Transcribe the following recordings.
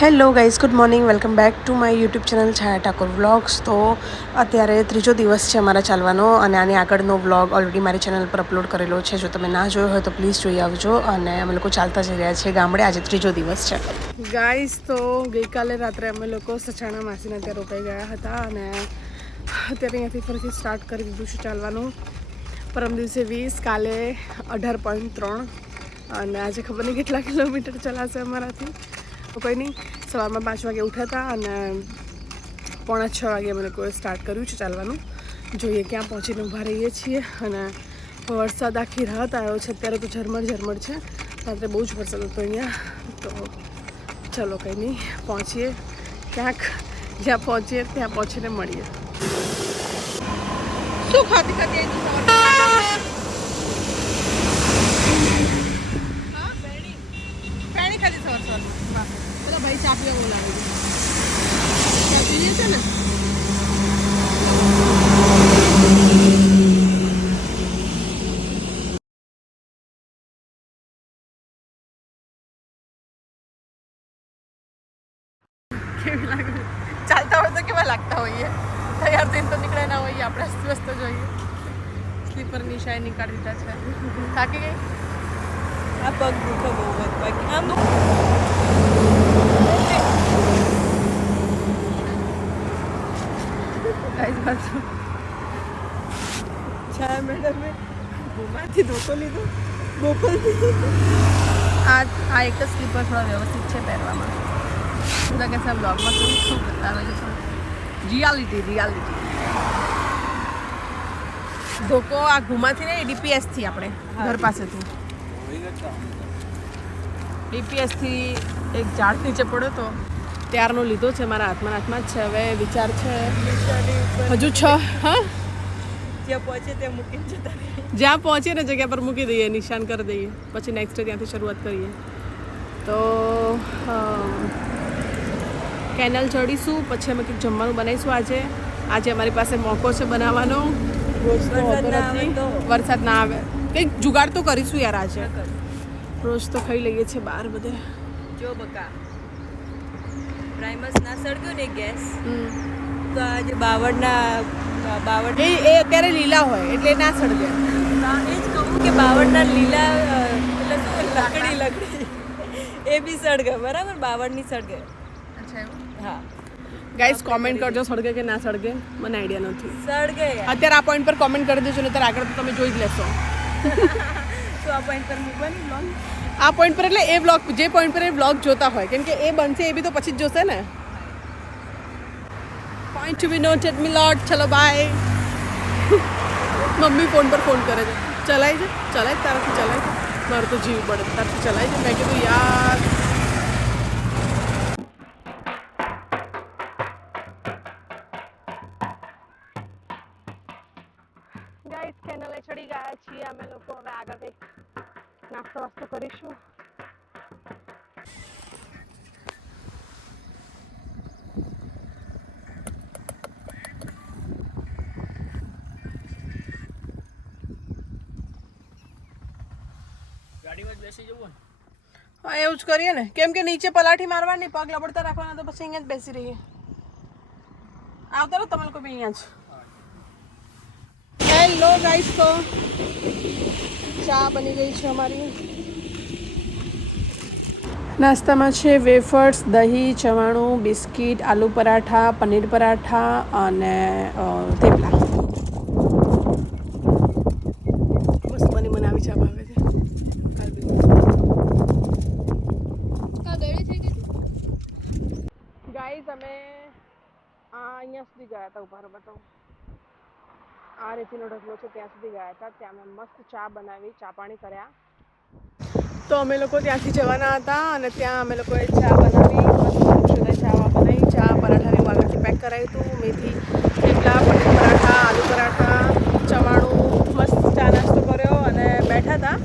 Hello guys good morning. Welcome back to my YouTube channel Chhaya Thakor vlogs. તો અત્યારે ત્રીજો દિવસ છે અમારા ચાલવાનો અને આની આગળનો વ્લોગ ઓલરેડી મારી ચેનલ પર અપલોડ કરેલો છે. જો તમે ના જોયો હોય તો પ્લીઝ જોઈ આવજો અને અમે લોકો ચાલતા જઈ રહ્યા છીએ ગામડે. આજે ત્રીજો દિવસ છે. ગાઈઝ તો ગઈકાલે રાત્રે અમે લોકો સચાણા માસીના ત્યાં રોકાઈ ગયા હતા અને અત્યારે અહીંયાથી ફરીથી સ્ટાર્ટ કરી દીધું છે ચાલવાનું. પરમ દિવસે વીસ, કાલે અઢાર પોઈન્ટ ત્રણ અને આજે ખબર નહીં કેટલા કિલોમીટર ચલાશે અમારાથી. તો કંઈ નહીં, સવારમાં પાંચ વાગે ઉઠ્યા હતા અને પોણા છ વાગે અમે લોકોએ સ્ટાર્ટ કર્યું છે ચાલવાનું. જોઈએ ક્યાં પહોંચીને ઊભા રહીએ છીએ અને વરસાદ આખી રાત આવ્યો છે, અત્યારે તો ઝરમર ઝરમર છે. રાત્રે બહુ જ વરસાદ હતો અહીંયા. તો ચલો કંઈ નહીં, પહોંચીએ. ક્યાંક જ્યાં પહોંચીએ, ત્યાં પહોંચીને મળીએ. શું ખાતી ખાતી આવી તું સવારમાં? હા, પેણી. પેણી ખાધી સવાર સવારમાં. વાહ. પેલા ભાઈ ચા પીવા બોલાવે છે. ચા પીએ છે ને? કેવી લાગે ચાલતા હોય તો કેવા લાગતા હોઈએ તૈયાર થઈને તો નીકળે ના હોઈએ આપણે અસ્તવ્યસ્ત જોઈએ સ્લીપરની શાય નીકાળી દીધા છે થાકી ગઈ આ પગ દુખે બહુ બાકી આમ છાયા મેડમે ગુમાથી ધોકો લીધો બોપલથી આ આ એક જ સ્લીપર થોડા વ્યવસ્થિત છે પહેરવામાં બધા કે બ્લોગમાં શું શું બતાવે રિયાલિટી રિયાલિટી ધોકો આ ઘુમાથી ને ડીપીએસથી આપણે ઘર પાસેથી ડીપીએસથી એક ઝાડ નીચે પડ્યો તો ત્યારનો લીધો છે મારા હાથમાં. હાથમાં જ છે. હવે વિચાર છે. હજુ છ હા? જ્યાં પહોંચે ત્યાં મૂકી જતા જ્યાં પહોંચીએ ને જગ્યા પર મૂકી દઈએ નિશાન કરી દઈએ. પછી નેક્સ્ટ ત્યાંથી શરૂઆત કરીએ. તો કેનલ ચડીશું. પછી અમે કંઈક જમવાનું બનાવીશું આજે. આજે અમારી પાસે મોકો છે બનાવવાનો. વરસાદ ના આવે વરસાદ ના આવે. કંઈક જુગાડ તો કરીશું યાર આજે. રોજ તો ખાઈ લઈએ છીએ બહાર બધે. જો બકા. પ્રાઇમસ ના સળગ્યો ને ગેસ તો તો જે બાવળના બાવળ એ એ અત્યારે લીલા હોય એટલે ના સળગે. એ જ કહું કે બાવળના લીલા એટલે શું લકડી લકડી. એ બી સળગે બરાબર? બાવળની સળગે. હા. ગાઈસ કોમેન્ટ કરજો સળગે કે ના સળગે. મને આઈડિયા નથી. સળગે અત્યારે આ પોઈન્ટ પર કોમેન્ટ કરી દેજો ને આગળ તો તમે જોઈ જ લેશો. તો આ પોઈન્ટ પર મૂકવાની લોન આ પોઈન્ટ પર એટલે એ બ્લોગ જે પોઈન્ટ પર એ બ્લોગ જોતા હોય, કેમ કે એ બનશે, એ બી તો પછી જ જોશે ને. પોઈન્ટ ટુ બી નોટેડ મી લોટ ચલો બાય મમ્મી ફોન પર ફોન કરે છે. ચલાય છે? ચલાય, તારાથી ચલાય છે? મારું તો જીવ પડે તારથી ચલાય છે? મેં કીધું, યાર. હા એવું જ કરીએ ને. કેમ કે નીચે પલાઠી મારવાની પગ લબડતા રાખવાના તો પછી અહીંયા જ બેસી રહીએ. આવતા રહો તમે લોકો બી અહીંયા જ. હેલો ગાઈસ તો ચા બની ગઈ છે અમારી. નાસ્તામાં છે વેફર્સ દહીં ચવાણું બિસ્કિટ આલુ પરાઠા પનીર પરાઠા અને અ, થેપલા મસ્ત બની મને આવી ચા ભાવે છે ગાઈઝ અમે આ અહીંયા સુધી ગયા હતા ઊભા બતાવું. આ રેતીનો ઢગલો છે, ત્યાં સુધી ગયા હતા. ત્યાં અમે મસ્ત ચા બનાવી, ચા પાણી કર્યા. તો અમે લોકો ત્યાંથી જવાના હતા અને ત્યાં અમે લોકોએ ચા બનાવી, મસ્ત ચા બનાવી. ચા પરાઠાની એવું પેક કરાવ્યું હતું. મેથી, થેપલા, પનીર પરાઠા, આલુ પરાઠા, ચવાણું. મસ્ત ચા નાસ્તો કર્યો અને બેઠા હતા.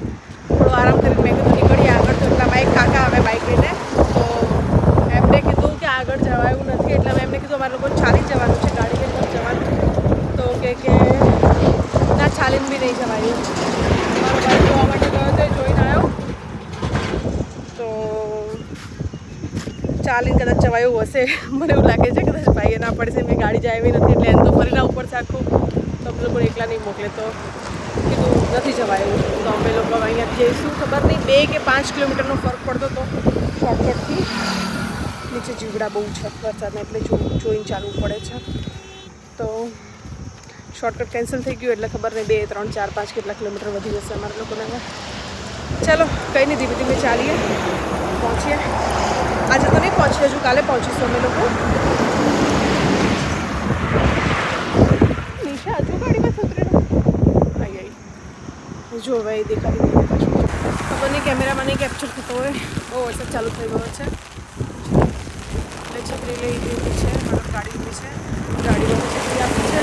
થોડો આરામ કરીને મેં કીધું નીકળીએ આગળ. તો એટલા બાઇક કાકા આવે બાઇક લઈને. આગળ જવાયું નથી. એટલે મેં એમને કીધું, અમારે લોકો ચાલી જવાનું છે, ગાડી લઈને જવાનું તો કે કે, ના, ચાલીને બી નહીં જવાયું. મારો ભાઈ જોવા માટે ગયો તો જોઈને આવ્યો. તો ચાલીને કદાચ ચવાયું હશે. મને એવું લાગે છે કદાચ ભાઈએ ના પડશે મેં ગાડી જાય એવી નથી એટલે એમ તો ફરીને ઉપર છે તો અમે લોકો એકલા નહીં મોકલે. તો કીધું, નથી જવાયું તો અમે લોકો અહીંયાથી જઈશું. ખબર નહીં, બે કે પાંચ કિલોમીટરનો ફરક પડતો તો શોર્ટકટથી. નીચે જીવડા બહુ છે વરસાદના એટલે જો જોઈને ચાલવું પડે છે. તો શોર્ટકટ કેન્સલ થઈ ગયું એટલે ખબર નહીં, બે, ત્રણ, ચાર, પાંચ કેટલા કિલોમીટર વધી જશે અમારા લોકોને હવે. ચાલો, કંઈ નહીં, ધીમે ધીમે ચાલીએ. પહોંચીએ. આજે તો નહીં પહોંચીએ, હજુ કાલે પહોંચીશું અમે લોકો. નિશા હજુ ગાડીમાં છોતરીનો આઈ આઈ. જો હવે એ દેખાડી નહીં પાછું ખબર નહીં, કેમેરામાં નહીં કેપ્ચર થતો હોય. બહુ વરસાદ ચાલુ થઈ ગયો છે. છત્રી લઈ લીધી છે મતલબ ગાડી ઊભી છે. ગાડીમાં છોકરી આપી છે.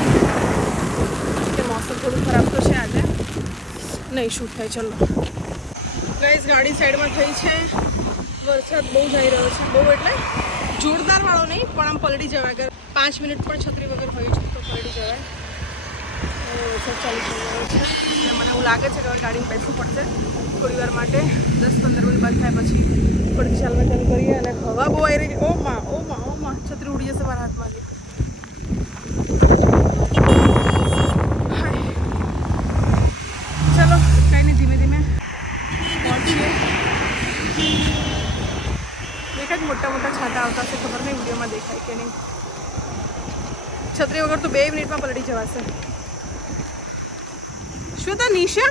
કે મોસમ થોડું ખરાબ તો છે આજે. નહીં શૂટ થાય, ચલો. ગઈસ ગાડી સાઈડમાં થઈ છે. વરસાદ બહુ જઈ રહ્યો છે. બહુ એટલે જોરદાર વાળો નહીં, પણ આમ પલડી જવાય. અગર પાંચ મિનિટ પણ છત્રી વગર હોય તો પલડી જવાય. વરસાદ ચાલુ થઈ રહ્યો છે. લાગે છે કે હવે ગાડીમાં બેસવું પડશે થોડી વાર માટે. દસ પંદર મિનિટ બાદ થાય પછી થોડીક ચાલવા ચાલુ કરીએ અને હવા બહુ આવી રહી ઓ માં ઓ માં ઓ માં, છત્રી ઉડી જશે મારા હાથમાંથી. ચલો, કંઈ નહીં, ધીમે ધીમે પહોંચીએ. દેખાય મોટા મોટા છાંટા આવતા છે ખબર નહીં, વિડીયોમાં દેખાય કે નહીં. છત્રી વગર તો બે મિનિટમાં પલટી જવાશે. શું તો નિશા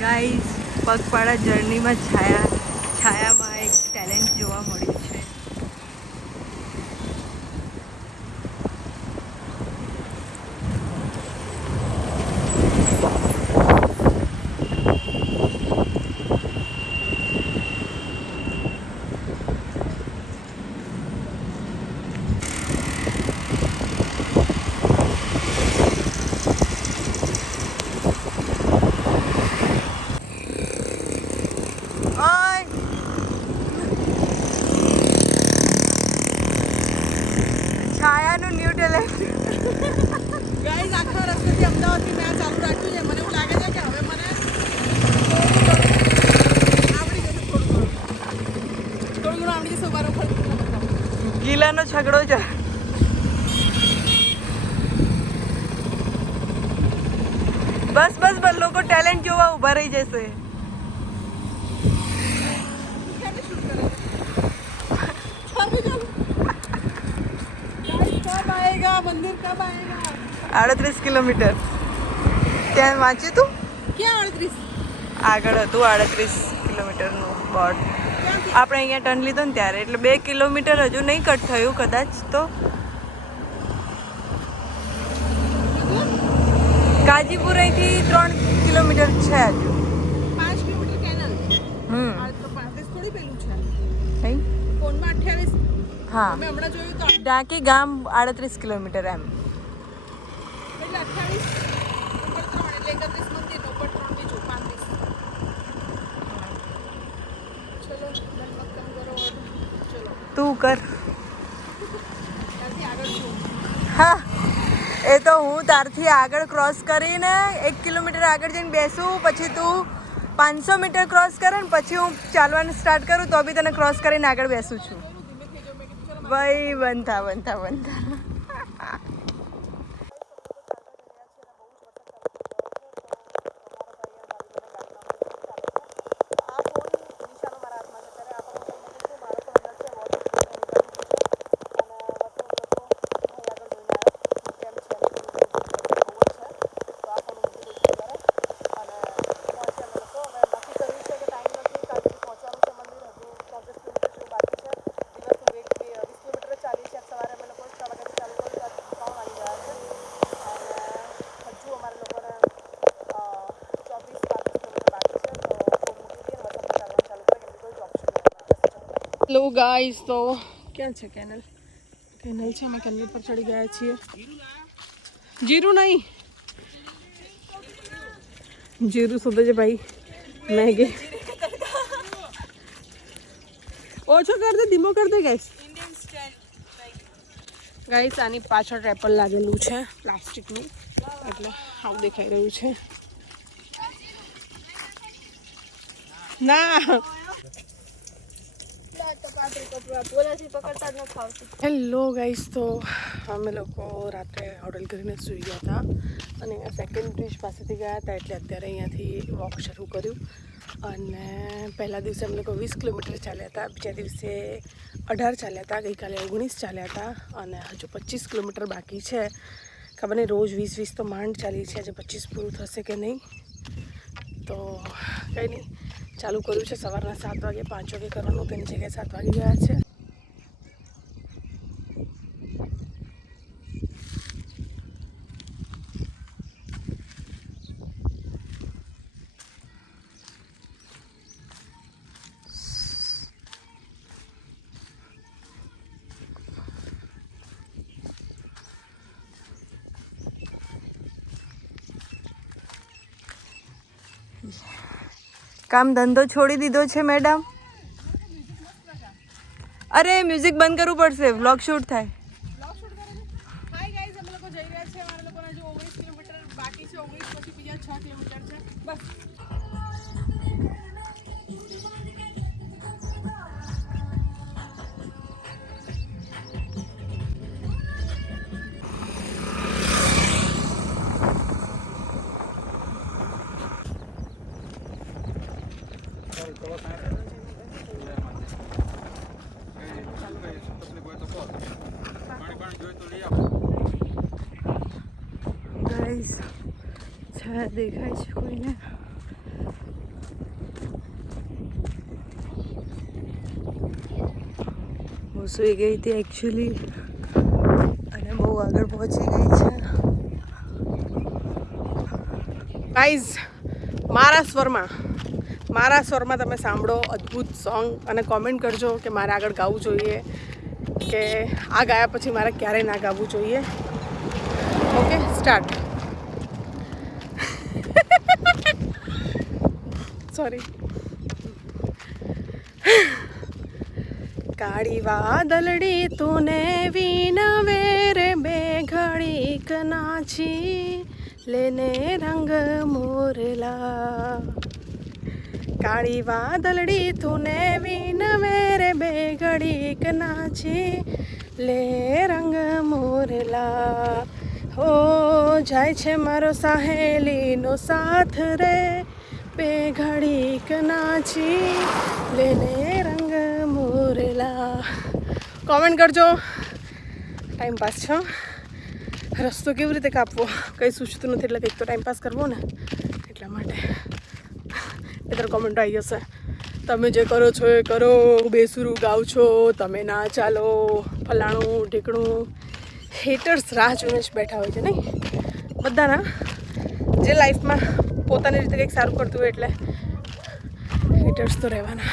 ગાઈઝ પગપાળા જર્નીમાં છાયા છાયામાં એક ટેલેન્ટ જોવા મળ્યું છે ઓય છાયાનું ન્યૂ ટેલેન્ટ ગાઈઝ આખા રસ્તેથી અમદાવાદથી મેં આ ચાલુ રાખ્યું છે મને એવું લાગે છે કે હવે મને આવડી જશે થોડું ઘણું થોડું ઘણું આવડી જશે ઉભારો ખડ સગડો છે. બસ બસ બસ લોકો ટેલેન્ટ જોવા ઊભા રહી જશે. આડત્રીસ કિલોમીટર. ત્યાં વાંચ્યું તું? ક્યાં આડત્રીસ? આગળ હતું આડત્રીસ કિલોમીટરનું બોર્ડ આપણે અહીંયા ટર્ન લીધો ને ત્યારે એટલે બે કિલોમીટર હજુ નહીં કટ થયું કદાચ તો. કાજીપુર અહીંથી ત્રણ કિલોમીટર છે હજુ. પાંચ કિલોમીટર કેનલ હમ. હા? મેં હમણાં જોયું તો ડાકી ગામ આડત્રીસ કિલોમીટર એમ. એટલે અઠ્યાવીસ ઉપર ત્રણ એટલે એકત્રીસ મંદિર ઉપર ત્રણ બીજું પાંત્રીસ ચલો મન મત કમ કરો और ચલો તું કર. હા, એ તો હું તારથી આગળ ક્રોસ કરીને એક કિલોમીટર આગળ જઈને બેસું, પછી તું પાંચસો મીટર ક્રોસ કરે ને પછી હું ચાલવાનું સ્ટાર્ટ કરું, તો બી તને ક્રોસ કરીને આગળ બેસું છું. ભાઈ બનતા બનતા બંધ હેલો ગાઈસ તો ક્યાં છે કેનલ કેનલ છે અમે કેનલ પર ચડી ગયા છીએ જીરું નહીં જીરું શોધે છે ભાઈ મેગી ઓછો કર દે ધીમો કર દે ગેસ ઇન્ડિયન સ્ટાઇલ ગાઈસ આની પાછળ રેપર લાગેલું છે પ્લાસ્ટિકનું એટલે આવું દેખાઈ રહ્યું છે। ના પકડતા જ ન ખાવતું હેલો ગાઈસ તો અમે લોકો રાત્રે હોટલ કરીને સૂઈ ગયા હતા અને અહીંયા સેકન્ડ બ્રિજ પાસેથી ગયા હતા એટલે અત્યારે અહીંયાથી વોક શરૂ કર્યું. અને પહેલા દિવસે અમે લોકો વીસ કિલોમીટર ચાલ્યા હતા. બીજા દિવસે અઢાર ચાલ્યા હતા. ગઈકાલે ઓગણીસ ચાલ્યા હતા અને હજુ પચીસ કિલોમીટર બાકી છે. ખબર નહીં, રોજ વીસ વીસ તો માંડ ચાલી છે આજે પચીસ પૂરું થશે કે નહીં? તો કંઈ નહીં. ચાલુ કર્યું છે. સવારના સાત વાગે, પાંચ વાગે કરવાનું, તેની જગ્યાએ સાત વાગી ગયા છે. કામ ધંધો છોડી દીધો છે મેડમ અરે મ્યુઝિક બંધ કરવું પડશે. વ્લોગ શૂટ થાય. છાયા દેખાય છે કોઈને હું સુઈ ગઈ હતી એકચ્યુઅલી અને બહુ આગળ પહોંચી ગઈ છે ગાઈઝ મારા સ્વરમાં મારા સ્વરમાં તમે સાંભળો અદ્ભુત સોંગ અને કોમેન્ટ કરજો કે મારે આગળ ગાવું જોઈએ કે આ ગાયા પછી મારે ક્યારેય ના ગાવું જોઈએ. ઓકે સ્ટાર્ટ સોરી કાળી વાદળડી તુને વિનવે રે બે ઘડીક નાચી, લેને રંગ મોરલા. કાળી વાદળડી તુને વિન રે બે ઘડીક નાચી, લે રંગ મોરલા. હો, જાય છે મારો સાહેલીનો સાથ રે. બે ઘડીક નાચી લેને રંગ મોરેલા કોમેન્ટ કરજો ટાઈમ પાસ છો રસ્તો કેવી રીતે કાપવો? કંઈ સૂચતું નથી, એટલે કંઈક તો ટાઈમ પાસ કરવો ને, એટલા માટે. એ તરફ કોમેન્ટ આવી જશે. તમે જે કરો છો એ કરો, બેસુરું ગાવ છો, તમે ના ચાલો, ફલાણું, ઢીકણું. હેટર્સ રાહ જોઈને જ બેઠા હોય છે, નહીં? બધાના જે લાઈફમાં પોતાની રીતે કંઈક સારું કરતું હોય એટલે હેટર્સ તો રહેવાના.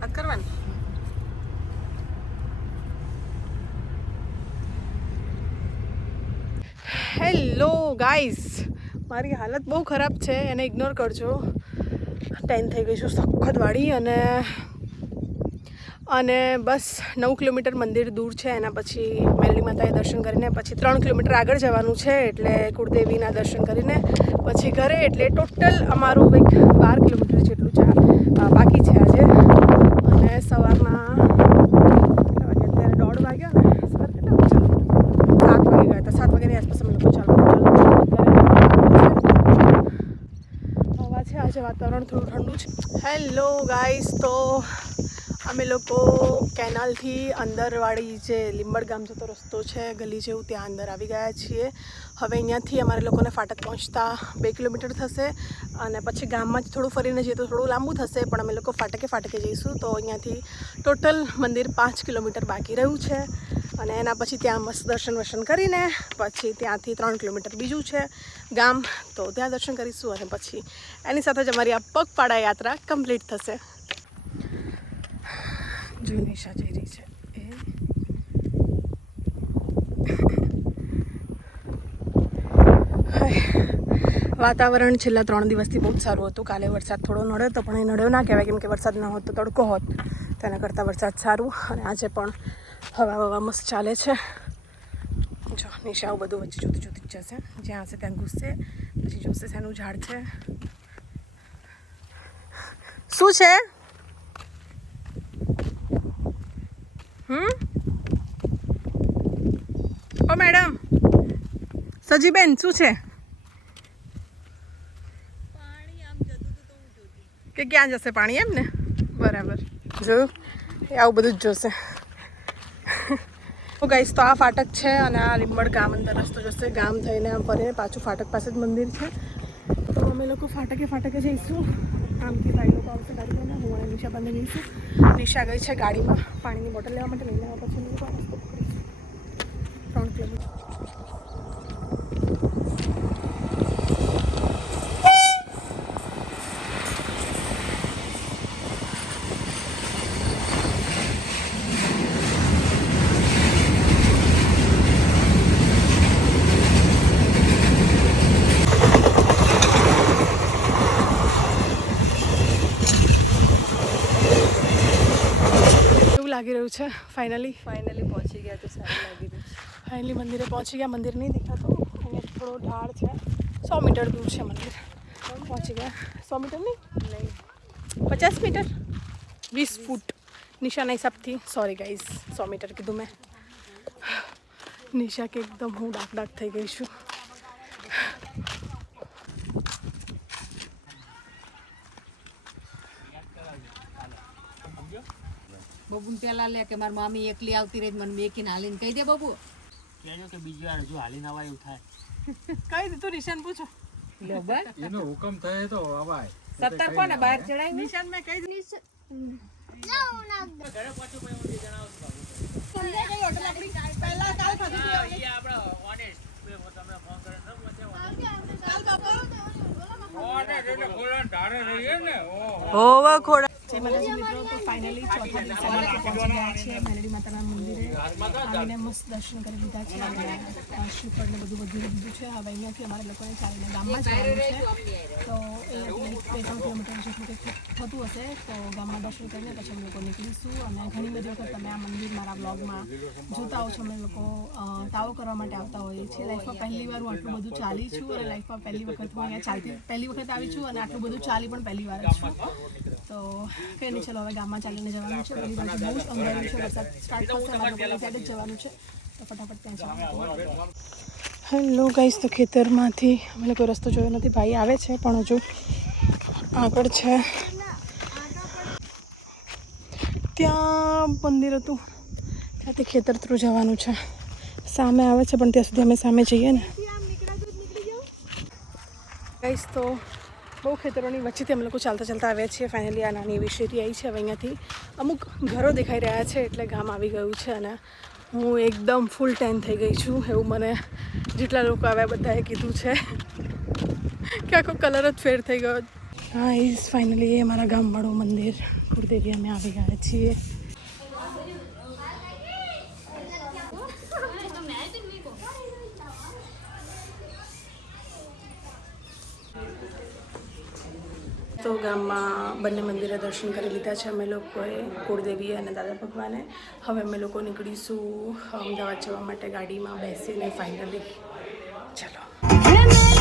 વાત કરવાની? હેલો ગાઈઝ મારી હાલત બહુ ખરાબ છે એને ઇગ્નોર કરજો. ટેન થઈ ગઈ છું સખત વાળી અને અને બસ નવ કિલોમીટર મંદિર દૂર છે, એના પછી મેલડી માતાએ દર્શન કરીને પછી ત્રણ કિલોમીટર આગળ જવાનું છે, એટલે કુળદેવીના દર્શન કરીને પછી ઘરે, એટલે ટોટલ અમારું કંઈક બાર કિલોમીટર જેટલું છે બાકી છે આજે. અને સવારના અત્યારે દોઢ વાગ્યા ને સવાર કેટલા વાગ્યા સાત વાગે ગયા હતા, સાત વાગ્યાની આસપાસ અમે લોકો ચાલુ હવા છે આજે વાતાવરણ થોડું ઠંડુ છે. હેલો ગાઈસ તો અમે લોકો કેનાલથી અંદરવાળી જે લીંબડ ગામ જતો રસ્તો છે, ગલી જેવું ત્યાં અંદર આવી ગયા છીએ. હવે અહીંયાથી અમારે લોકોને ફાટક પહોંચતા બે કિલોમીટર થશે અને પછી ગામમાં જ થોડું ફરીને જઈએ તો થોડું લાંબુ થશે, પણ અમે લોકો ફાટકે ફાટકે જઈશું તો અહીંયાથી ટોટલ મંદિર પાંચ કિલોમીટર બાકી રહ્યું છે અને એના પછી ત્યાં મસ્ત દર્શન વર્શન કરીને પછી ત્યાંથી ત્રણ કિલોમીટર બીજું છે ગામ. તો ત્યાં દર્શન કરીશું અને પછી એની સાથે જ અમારી આ પગપાળા યાત્રા કમ્પ્લીટ થશે. જોઈ નિશા જઈ છે. એ. વાતાવરણ છેલ્લા ત્રણ દિવસથી બહુ જ સારું હતું. કાલે વરસાદ થોડો નડ્યો તો પણ એ નડ્યો ના કહેવાય. કેમ કે વરસાદ ન હોત તડકો હોત. તેના કરતાં વરસાદ સારું. અને આજે પણ હવા હવા મસ્ત ચાલે છે. જો, નિશાઓ બધું વચ્ચે જોતી જોતી જ જશે. જ્યાં હશે ત્યાં ઘૂસશે, પછી જોશે શેનું ઝાડ છે. શું છે હમ ઓ મેડમ સજીબેન શું છે? કે ક્યાં જશે પાણી એમ ને બરાબર. જોયું એ આવું બધું જ જોશે. તો ગાઈસ તો આ ફાટક છે અને આ લીંબડ ગામ અંદર રસ્તો જશે. ગામ થઈને આમ ફરે પાછું ફાટક પાસે જ મંદિર છે. તો અમે લોકો ફાટકે ફાટકે જઈશું. આમથી ભાઈ લોકો આવશે ગાડી લઈને હું અને નિશા બંને જઈશું. નિશા ગઈ છે ગાડીમાં પાણીની બોટલ લેવા માટે લઈને આવ્યા પછી અમે લોકો આ રસ્તો પકડીશું ત્રણ કિલોમીટર એવું લાગી રહ્યું છે ફાઇનલી ફાઇનલી પહોંચી ગયા તો સારું લાગી રહ્યું ફાઇનલી મંદિરે પહોંચી ગયા મંદિર નહીં દેખાતું અહીંયા થોડો ઢાળ છે સો મીટર દૂર છે મંદિર પહોંચી ગયા સો મીટર નહીં નહીં પચાસ મીટર વીસ ફૂટ નિશાના હિસાબથી સોરી ગાઈઝ સો મીટર કીધું મેં નિશા કે એકદમ હું ડાક ડાક થઈ ગઈ છું બબુને પેલા લે કે મારી મામી એકલી આવતી રહી મને મેકીને હાલીને કહી દે બાબુ કહેજો કે બીજી વાર હજુ હાલીને નવા એવું થાય. કઈ દીધું નિશાન પૂછો. લો બસ. એનો હુકમ થાય તો અવાય. સત્તર કોને બહાર ચડાય નિશાન મેં કઈ દીધું હોવા ખોડા જય માતાજી મિત્રો તો ચોથા દિવસે પહોંચી ગયા છીએ મેલડી માતાના મંદિરે. આવીને મસ્ત દર્શન કરી લીધા છે. અને અ, શ્રીફળ ને બધું બધું લીધું છે. હવે અહીંયાથી અમારે લોકોને ચાલીને ગામમાં જવાનું છે. તો એ બે ત્રણ કિલોમીટર જેટલું કંઈક થતું હશે તો ગામમાં દર્શન કરીને પછી અમે લોકો નીકળીશું. અને ઘણી બધી વખત તમે આ મંદિર મારા બ્લોગમાં જોતા હો છો. અમે લોકો તાવો કરવા માટે આવતા હોઈએ છીએ. લાઈફમાં પહેલી વાર હું આટલું બધું ચાલી છું અને લાઈફમાં પહેલી વખત હું અહીંયા ચાલતી પહેલી વખત આવી છું અને આટલું બધું ચાલી પણ પહેલી વાર છું. તો કંઈ નહીં ચલો હવે ગામમાં ચાલીને જવાનું છે. પેલી બાજુ બહુ જ અંધારું છે, વરસાદ સ્ટાર્ટ થશે ત્યાં જ જવાનું છે. તો ફટાફટ ત્યાં જવાનું. હેલો ગાઈસ તો ખેતરમાંથી અમે લોકો રસ્તો જોયો નથી. ભાઈ આવે છે, પણ હજુ આગળ છે. ત્યાં મંદિર હતું. ત્યાંથી ખેતર થ્રુ જવાનું છે. સામે આવે છે, પણ ત્યાં સુધી અમે સામે જઈએ ને. ગાઈસ તો બહુ ખેતરોની વચ્ચેથી અમે લોકો ચાલતા ચાલતા આવ્યા છીએ. ફાઇનલી આ નાની એવી શેરી આવી છે હવે અહીંયાથી. અમુક ઘરો દેખાઈ રહ્યા છે એટલે ગામ આવી ગયું છે અને હું એકદમ ફૂલ ટાઈમ થઈ ગઈ છું. એવું મને જેટલા લોકો આવ્યા બધાએ કીધું છે. કે આખો કલર જ ફેર થઈ ગયો. હા ઇઝ ફાઇનલી એ મારા ગામવાળું મંદિર. કુળદેવી અમે આવી ગયા છીએ. તો ગામમાં બંને મંદિરે દર્શન કરી લીધા છે. અમે લોકોએ કુળદેવી અને દાદા ભગવાને. હવે અમે લોકો નીકળીશું અમદાવાદ જવા માટે ગાડીમાં બેસીને ફાઇનલી ચલો.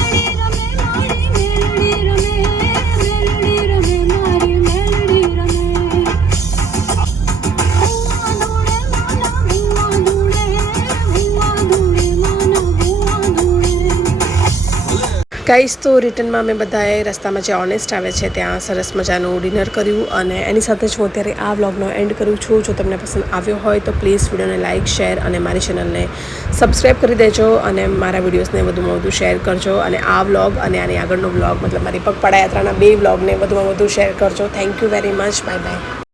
ગાઈસ, તો રિટર્નમાં અમે બધાએ રસ્તામાં જે ઓનેસ્ટ આવે છે, ત્યાં સરસ મજાનું ડિનર કર્યું અને એની સાથે જ હું અત્યારે આ વ્લોગનો એન્ડ કરું છું. જો તમને પસંદ આવ્યો હોય, તો પ્લીઝ વિડીયોને લાઇક શેર અને મારી ચેનલને સબસ્ક્રાઈબ કરી દેજો અને મારા વિડીયોઝને વધુમાં વધુ શેર કરજો. અને આ વ્લોગ અને આની આગળનો વ્લોગ, મતલબ મારી પગપાળા યાત્રાના બે વ્લોગને વધુમાં વધુ શેર કરજો. Thank you very much bye bye